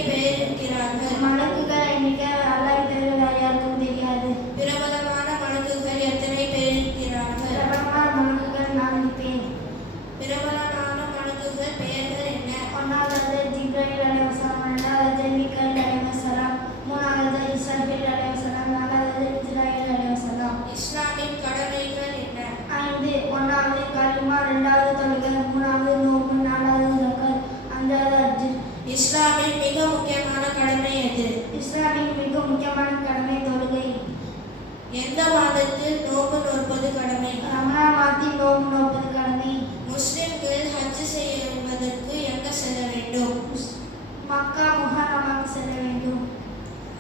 மக்கா முஹர்ரமாக செல்ல வேண்டும்.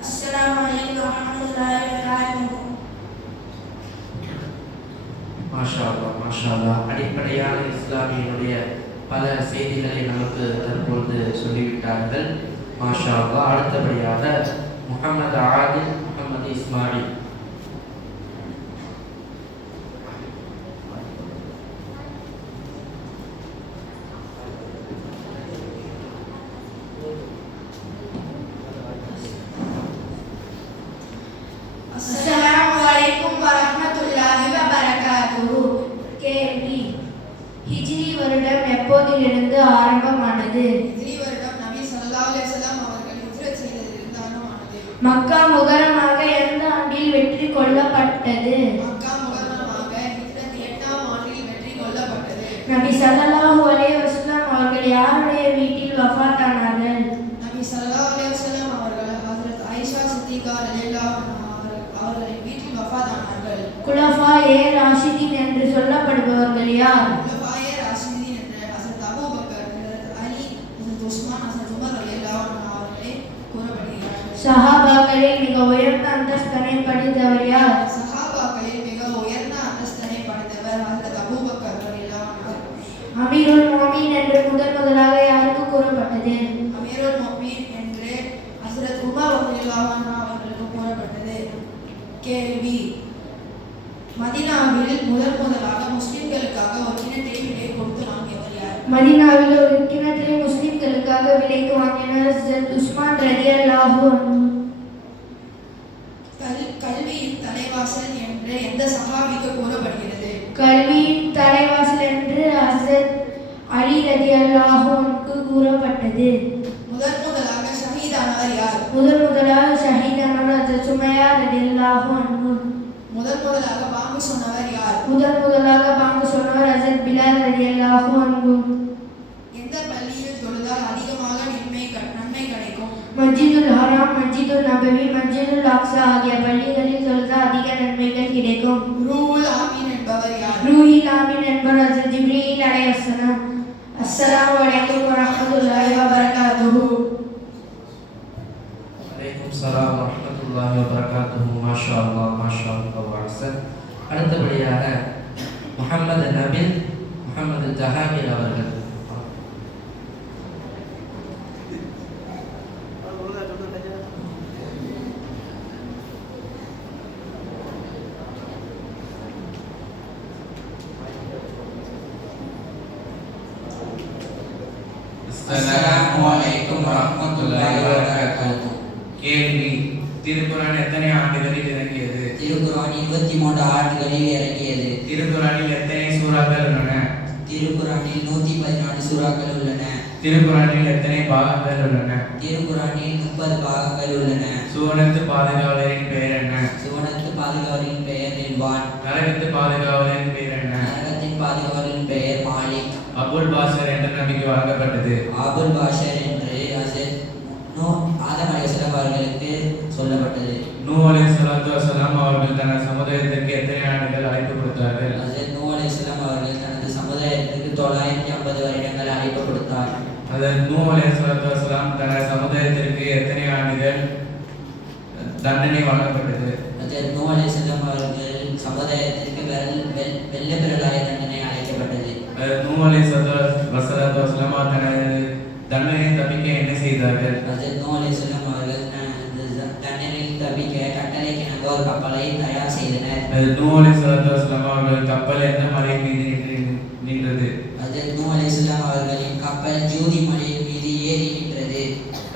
அஸ்ஸலாமு அலைக்கும் வரஹ்மத்துல்லாஹி வபரகாத்துஹு. மாஷா அல்லாஹ், மாஷா அல்லாஹ். அடிப்படையான இஸ்லாமியனுடைய பல செய்திகளை நமக்கு தற்பொழுது சொல்லிவிட்டார்கள். மாஷா அல்லாஹ். அடுத்தபடியாக முஹம்மது ஆதில், முஹம்மது இஸ்மாயில். அஸ்ஸலாமு அலைக்கும் வரஹ்மத்துல்லாஹி வபரகாத்துஹு. கேள்வி: ஹிஜ்ரி வருடம் எப்போதிலிருந்து ஆரம்பமானது? ஹிஜ்ரி வருடம் நபி ஸல்லல்லாஹு அலைஹி வஸல்லம் அவர்கள் ஹிஜ்ரத் செய்ததிலிருந்து ஆரம்பமானது. மக்கா முகரமாக எந்த ஆண்டில் வெற்றி கொள்ளப்பட்டது? மக்கா முகர்ரமாக ஹிஜ்ரத் 8ஆம் ஆண்டில் வெற்றி கொள்ளப்பட்டது. நபி ஸல்லல்லாஹு அலைஹி வஸல்லம் அவர்கள் யாருடைய வீட்டில் வஃபாத்தானார்கள்? நபி ஸல்லல்லாஹு அலைஹி வஸல்லம் அவர்கள் ஹஜ்ரத் ஆயிஷா சித்திகா ரலியல்லாஹு அன்ஹா அவர்களின் வீட்டில் வஃபாத்தானார்கள். குலஃபாயே ராஷிதீன் என்று சொல்லப்படுபவர்கள் யார்? குலஃபாயே ராஷிதீன் என்ற ஹஜ்ரத் அபூபக்கர், ஹஜ்ரத் அலி, ஹஜ்ரத் உஸ்மான், ஹஜ்ரத் உமர் ரலியல்லாஹு அன்ஹு அவர்களே கூறப்படுகிறார்கள். சஹாபாக்களில் மிக உயர்ந்த அந்தஸ்தனை படைத்தவர் யார்? சஹாபாக்களில் மிக உயர்ந்த அந்தஸ்தனை படைத்தவர் ஹஜ்ரத் அபூபக்கர் ரலியல்லாஹு அன்ஹு. அமீருல் மோமின் என்று முதலாக யாருக்கு கூறப்பட்டது? அமீருல் முஃமினீன் என்று ஹஜ்ரத் உமர் ரலியல்லாஹு அன்ஹு அவர்களுக்கு கூறப்பட்டது. கேள்வி: மதீனாவில் முதலாக முஸ்லிம்களுக்காக ஒரு கிணற்றை விலை கொடுத்து வாங்கியவர் யார்? மதீனாவில் ஒரு கிணற்றை முஸ்லிம்களுக்காக விலைக்கு வாங்கினார் ஹஜ்ரத் உஸ்மான் ரலியல்லாஹு அன்ஹு. கல்வியின் தலைவாசல் என்று எந்த சஹாபிக்கு கூறப்படுகிறது? கல்வியின் தலைவாசல் என்று ஹஜ்ரத் அலி ரலியல்லாஹு அன்ஹுக்கு கூறப்பட்டது. முதலாக ஷஹீதானவர் யார்? முதலாக ஷஹீதானவர் ஹஜ்ரத் சுமையா ரலியல்லாஹு அன்ஹு. முதலாக பாங்கு சொன்னவர் யார்? முதலாக பாங்கு சொன்னவர் ஹஜ்ரத் பிலால் ரலியல்லாஹு அன்ஹு. எந்த பள்ளியில் தொழுதால் அதிகமாக நன்மை கிடைக்கும்? மஸ்ஜிதுல் ஹராம், மஸ்ஜிதுல் நபவி, மஸ்ஜிதுல் அக்ஸா ஆகிய பள்ளிகளில் தொழுதால் அதிக நன்மைகள் கிடைக்கும். ரூஹுல் ஆமீன் என்பவர் யார்? ரூஹில் ஆமீன் என்பவர் ஹஜ்ரத் ஜிப்ரீல் அலைஹிஸ்ஸலாம். அஸ்ஸலாமு அலைக்கும் வரஹ்மத்துல்லாஹி வபரகாத்துஹு. அலைக்கும் ஸலாம் வரஹ்மத்துல்லாஹி வபரகாத்துஹு. மாஷா அல்லாஹ், மாஷா அல்லாஹ் வ அஹ்சன். அடுத்தபடியாக முஹம்மது நபில், முஹம்மது ஜஹாங்கீர் அவர்கள். அஸ்ஸலாமுஅலைக்கும் வரஹ்மத்துல்லாஹி வபரகாத்துஹு. கேள்வி: திருக்குர்ஆன் எத்தனை ஆண்டுகளில் இறங்கியது? திருக்குர்ஆன் 23 ஆண்டுகளில் இறங்கியது. திருக்குர்ஆனில் எத்தனை சூறாக்கள் உள்ளன? திருக்குர்ஆனில் 114 சூறாக்கள் உள்ளன. திருக்குர்ஆனில் எத்தனை பாகங்கள் உள்ளன? திருக்குர்ஆனில் 30 பாகங்கள் உள்ளன. சூனத்து பாதுகாவலரின் பெயர் என்ன? சுவனத்து பாதுகாவலின் பெயர் நிர்வான். நரகத்து பாதுகாவலரின் பெயர் என்ன? நரகத்தின் பாதுகாவலின் பெயர் மாலிக். அபுல் பாஷர் என்ற நபிக்கு வழங்கப்பட்டது. அபுல் பாஷர் என்று ஆதம் அலைஹிஸ்ஸலாம் அவர்களுக்கு சொல்லப்பட்டது. நூஹ் அலைஹிஸ்ஸலாத்து வஸலாம் அவர்கள் தனது சமுதாயத்திற்கு எத்தனை ஆண்டுகள் அழைப்பு கொடுத்தார்கள்? ஹஜ்ரத் நூஹ் அலைஹிஸ்ஸலாம் அவர்கள் தனது சமுதாயத்திற்கு 950 வருடங்கள் அழைப்பு கொடுத்தார். ஹஜ்ரத் நூஹ் அலைஹிஸ்ஸலாத்து வஸலாம் தனது சமுதாயத்திற்கு எத்தனை ஆண்டுகள் தண்டனை வழங்கப்பட்டது? ஹஜ்ரத் நூஹ் அலைஹிஸ்ஸலாம் அவர்கள் சமுதாயத்திற்கு வெள்ள பிறலாய தண்டனை அழைக்கப்பட்டது. ஹஜ்ரத் நூஹ் அலைஹிஸ்ஸலாத்து வஸலாம் தனது தண்டனை தப்பிக்க என்ன செய்தார்கள்? ஹஜ்ரத் நூஹ் அலைஹிஸ்ஸலாம் அவர்கள் தண்டனை தப்பிக்க கட்டளைக்கு நாங்கள் ஒரு கப்பலை தயார் செய்தனர். ஹஜ்ரத் நூஹ் அலைஹிஸ்ஸலாத்து வஸலாம் அவர்கள் கப்பல் எந்த மலை மீது நின்றது? ஹஜ்ரத் நூஹ் அலைஹிஸ்ஸலாம் அவர்களின் கப்பல் ஜூதி மலையின் மீது ஏறி நின்றது.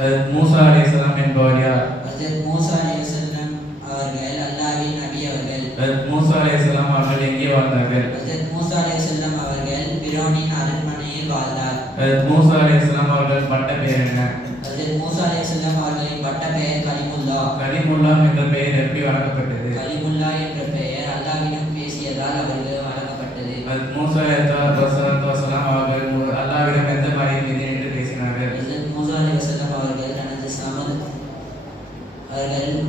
ஹஜ்ரத் மூசா அலைஹிஸ்ஸலாம் என்பவர் யார்? ஹஜ்ரத் மூசா அலைஹிஸ்ஸலாம் அவர்கள் அல்லாஹ்வின் நபி அவர்கள். ஹஜ்ரத் மூசா அலைஹிஸ்ஸலாம் அவர்கள் எங்கே வாழ்ந்தார்கள்? ஹஜ்ரத் மூசா அலைஹிஸ்ஸலாம் அவர்கள் ஃபிரௌனின் அரண்மனையில் வாழ்ந்தார். ஹஜ்ரத் மூசா அலைஹிஸ்ஸலாம் அவர்கள் பட்ட பெயர் என்ன? ஹஜ்ரத் மூசா அலைஹிஸ்ஸலாம் அவர்களின் பட்ட பெயர் கலிமுல்லா. கலிமுல்லா என்ற பெயர் எப்படி வழங்கப்பட்டது? கலிமுல்லா என்ற பெயர் அல்லாஹ்விடம் பேசியதால் அவர்கள் வழங்கப்பட்டது. ஹஜ்ரத் மூசா அலைஹிஸ்ஸலாத்து வஸலாம் அவர்கள் அல்லாஹ்விடம் எந்த மலை மீது நின்று பேசினார்கள்? ஹஜ்ரத் மூசா அலைஹிஸ்ஸலாம் அவர்கள்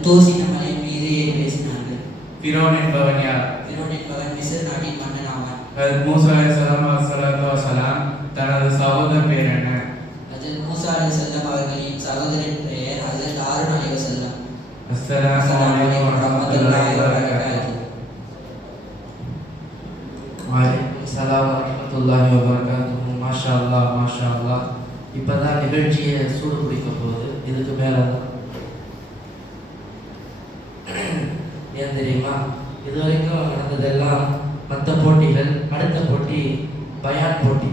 தூசின மலை மீது ஏறி பேசினார்கள். ஃபிரௌன் என்பவன் யார்? ஃபிரௌன் என்பவன் மிஸ்ர் நாட்டின் மன்னன் ஆவான். ஹஜ்ரத் மூசா அலைஹிஸ்ஸலாம் தனது சகோதரர் பெயர் என்ன? ஹஜ்ரத் மூசா அலைஹிஸ்ஸலாம் அவர்களின் இப்பதான் நிகழ்ச்சியை சூடு பிடிக்க போகுது. இதுக்கு மேலே ஏன் தெரியுமா, இது வரைக்கும் நடந்ததெல்லாம் மற்ற போட்டிகள். அடுத்த போட்டி பயான் போட்டி.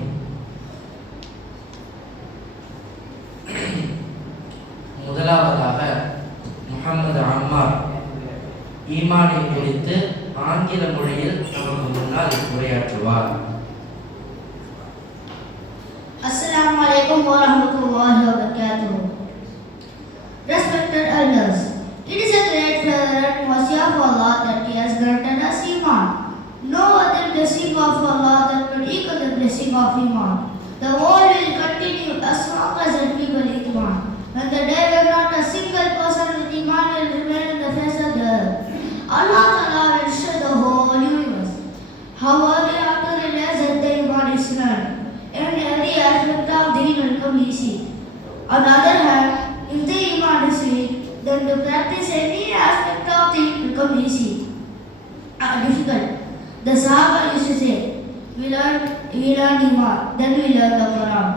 முதலாவதாக முஹம்மது அம்மார் ஈமானை குறித்து ஆங்கில மொழியில் நமக்கு முன்னால் உரையாற்றுவார். Assalamu alaikum wa rahmatullahi wa barakatuh. Respected elders, it is a great pleasure and mercy of Allah that He has granted us Iman. No other blessing of Allah that could equal the blessing of Iman. The world will continue as long as the people Iman. When the day when not a single person with Iman will remain in the face of the earth, Allah Ta'ala will show the whole universe how we have to realize that the Iman is learned. And every aspect of deen will come easy. On the other hand, if the Iman is weak, then to practice any aspect of deen will come easy. Difficult. The Sahaba used to say, we learn Iman, then we learn the Quran.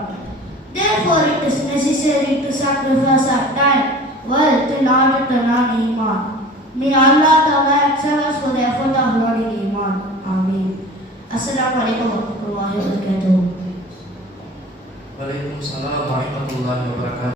Therefore, it is necessary to sacrifice our time, wealth in order to learn Iman. May Allah Ta'ala accept us for the effort of learning Iman. Ameen. Assalamu alaikum wa rahmatullahi wa barakatuh. Waalaikumsalam warahmatullahi wabarakatuh.